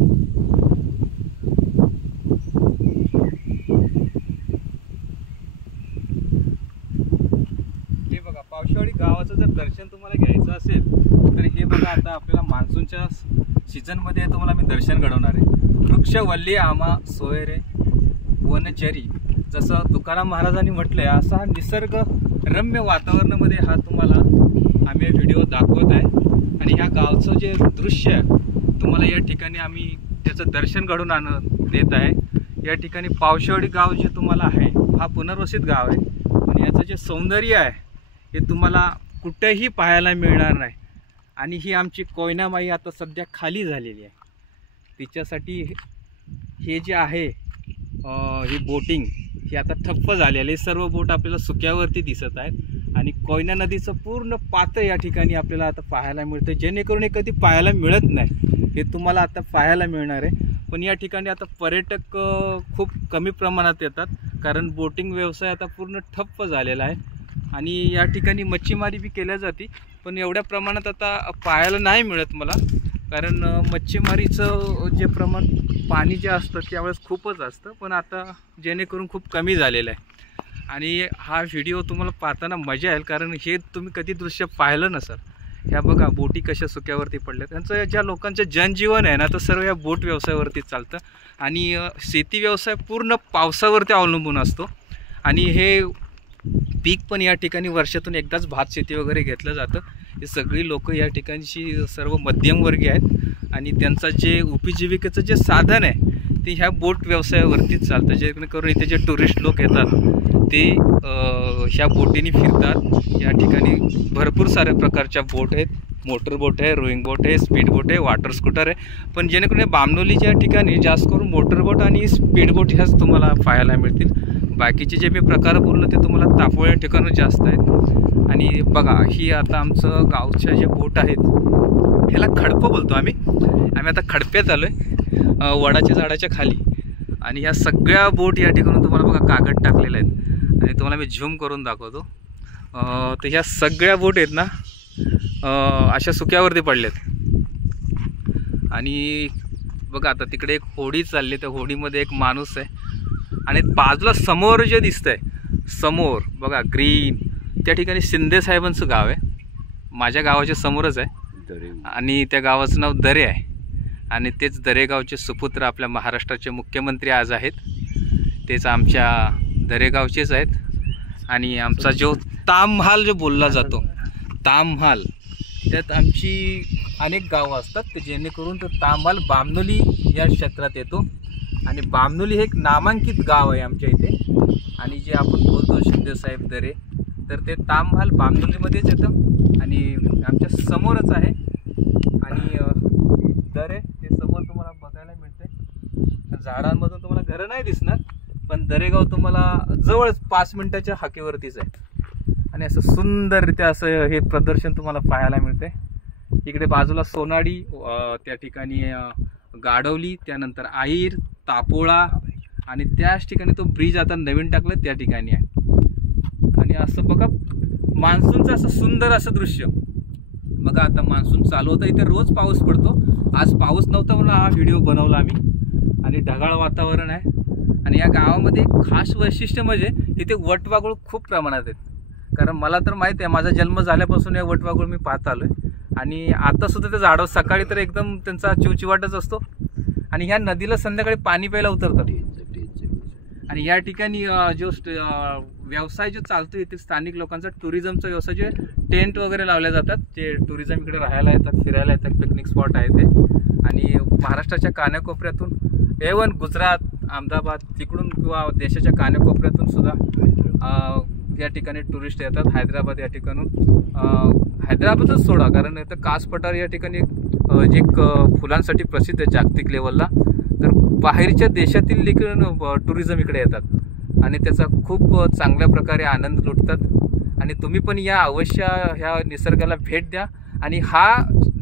हे बघा, पावसाळी गावाचं जर दर्शन तुम्हाला घ्यायचं असेल तर हे बघा, आता आपल्याला मान्सूनच्या सीझनमध्ये तुम्हाला मी दर्शन घडवणार आहे. वृक्षवल्ली आम्हा सोयरे वनचरी, जसं तुकाराम महाराजांनी म्हटलंय, असा निसर्ग रम्य वातावरणामध्ये हा तुम्हाला आम्ही व्हिडिओ दाखवत आहे. आणि ह्या गावचं जे दृश्य आहे तुम्हाला या ठिकाणी आम्ही त्याचं दर्शन घडवून देत आहे. या ठिकाणी पावसाळी गाव जे तुम्हाला आहे हा पुनर्वसित गाव आहे, आणि याचं जे सौंदर्य आहे हे तुम्हाला कुठेही पाहायला मिळणार नाही. आणि ही आमची कोयनामाई आता सध्या खाली झालेली आहे. तिच्यासाठी हे जे आहे ही बोटिंग ही आता ठप्प झालेली आहे. सर्व बोट आपल्याला सुक्यावरती दिसत आहेत. आणि कोयना नदीचं पूर्ण पात्र या ठिकाणी आपल्याला आता पाहायला मिळतं, जेणेकरून हे कधी पाहायला मिळत नाही. हे तुम्हाला आता पाहायला मिळणार आहे. पण या ठिकाणी आता पर्यटक खूप कमी प्रमाणात येतात, कारण बोटिंग व्यवसाय आता पूर्ण ठप्प झालेला आहे. आणि या ठिकाणी मच्छीमारी बी केल्या जाते, पण एवढ्या प्रमाणात आता पाहायला नाही मिळत मला, कारण मच्छीमारीचं जे प्रमाण पाणी जे असतं त्यावेळेस खूपच असतं, पण आता जेणेकरून खूप कमी झालेलं आहे. आणि हा व्हिडिओ तुम्हाला पाहताना मजा येईल, कारण हे तुम्ही कधी दृश्य पाहिलं नसेल. ह्या बघा बोटी कशा सुक्यावरती पडल्या. त्यांचं ज्या लोकांचं जनजीवन आहे ना, तर सर्व या बोट व्यवसायावरती चालतं. आणि शेती व्यवसाय पूर्ण पावसावरती अवलंबून असतो. आणि हे पीक पण या ठिकाणी वर्षातून एकदाच भात शेती वगैरे घेतलं जातं. हे सगळी लोक या ठिकाणची सर्व मध्यमवर्गीय आहेत, आणि त्यांचा जे उपजीविकेचं जे साधन आहे ते ह्या बोट व्यवसायावरतीच चालतं. जेणेकरून इथे जे टुरिस्ट लोक येतात ते ह्या बोटीने फिरतात. या ठिकाणी भरपूर साऱ्या प्रकारच्या बोट आहेत. मोटर बोट आहे, रोईंग बोट आहे, स्पीड बोट आहे, वॉटर स्कूटर आहे. पण जेणेकरून बामनोलीच्या ठिकाणी जास्त करून मोटर बोट आणि स्पीड बोट ह्याच तुम्हाला पाहायला मिळतील. बाकीचे जे मी प्रकार बोललो ते तुम्हाला तापोळ्या ठिकाणं जास्त आहेत. आणि बघा, ही आता आमचं गावच्या जे बोट आहेत ह्याला खडपं बोलतो आम्ही आता खडप्यात आलो आहे, वडाच्या झाडाच्या खाली. आणि ह्या सगळ्या बोट या ठिकाणी तुम्हाला बघा कागद टाकलेले आहेत. आणि तुम्हाला मी झूम करून दाखवतो. तर ह्या सगळ्या बोट आहेत ना अशा सुक्यावरती पडल्यात. आणि बघा, आता तिकडे एक होडी चालली, त्या होडीमध्ये एक माणूस आहे. आणि बाजूला समोर जे दिसतंय, समोर बघा ग्रीन, त्या ठिकाणी शिंदे साहेबांचं गाव आहे. माझ्या गावाच्या समोरच आहे. आणि त्या गावाचं नाव दरे आहे. आणि तेच दरेगावचे सुपुत्र आपल्या महाराष्ट्राचे मुख्यमंत्री आज आहेत, तेच आमच्या दरेगावचेच आहेत. आणि आमचा जो तामहाल जो बोलला जातो, तामहाल, त्यात आमची अनेक गावं असतात, ते जेणेकरून तो तामहाल बामनोली या क्षेत्रात येतो. आणि बामनोली हे एक नामांकित गाव आहे आमच्या इथे. आणि जे आपण बोलतो शिंदेसाहेब दरे, तर ते तामहाल बामनोलीमध्येच येतं आणि आमच्या समोरच आहे. आणि दरे ते समोर तुम्हाला बघायला मिळते. झाडांमधून तुम्हाला घरं नाही दिसणार, पण दरेगाव तुम्हाला जवळच 5 मिनिटाच्या हाकेवरतीच आहे. आणि असं सुंदररित्या असं हे प्रदर्शन तुम्हाला पाहायला मिळते. इकडे बाजूला सोनाडी, त्या ठिकाणी गाडवली, त्यानंतर आईर, तापोळा, आणि त्याच ठिकाणी तो ब्रिज आता नवीन टाकलं त्या ठिकाणी आहे. आणि असं बघा मान्सूनचं असं सुंदर असं दृश्य बघा. आता मान्सून चालू होतं, इथे रोज पाऊस पडतो. आज पाऊस नव्हता म्हणून हा व्हिडिओ बनवला आम्ही. आणि ढगाळ वातावरण आहे. आणि या गावामध्ये खास वैशिष्ट्य म्हणजे इथे वटवाघूळ खूप प्रमाणात आहेत. कारण मला तर माहीत आहे, माझा जन्म झाल्यापासून या वटवाघूळ मी पाहत आलो आहे. आणि आतासुद्धा ते झाडं सकाळी तर एकदम त्यांचा चिवचिवाटच असतो. आणि ह्या नदीला संध्याकाळी पाणी प्यायला उतरतात. आणि या ठिकाणी जो व्यवसाय जो चालतो इथे स्थानिक लोकांचा, टुरिझमचा व्यवसाय, जे टेंट वगैरे लावले जातात, ते टुरिझम इकडे राहायला येतात, फिरायला येतात, पिकनिक स्पॉट आहे ते. आणि महाराष्ट्राच्या कानाकोपऱ्यातून, एवन गुजरात, अहमदाबाद तिकडून किंवा देशाच्या कानाकोपऱ्यातून सुद्धा या ठिकाणी टुरिस्ट येतात. हैदराबाद या ठिकाणून, हैदराबादच सोडा, कारण इथं कास पठार या ठिकाणी जे फुलांसाठी प्रसिद्ध आहे जागतिक लेवलला, तर बाहेरच्या देशातील देखील टुरिझम इकडे येतात आणि त्याचा खूप चांगल्या प्रकारे आनंद लुटतात. आणि तुम्ही पण या अवश्य ह्या निसर्गाला भेट द्या. आणि हा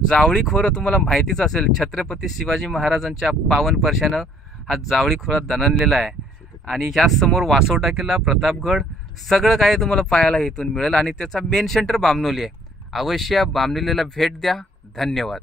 जावळी खोरं तुम्हाला माहितीच असेल, छत्रपती शिवाजी महाराजांच्या पावन परशानं हा जावळी खोरा दणनलेला आहे. आणि ह्याचसमोर वासोटा किल्ला, प्रतापगड, सगळं काही तुम्हाला पाहायला इथून मिळेल. आणि त्याचा मेन सेंटर बामनोली आहे. अवश्य बामनोलीला भेट द्या. धन्यवाद.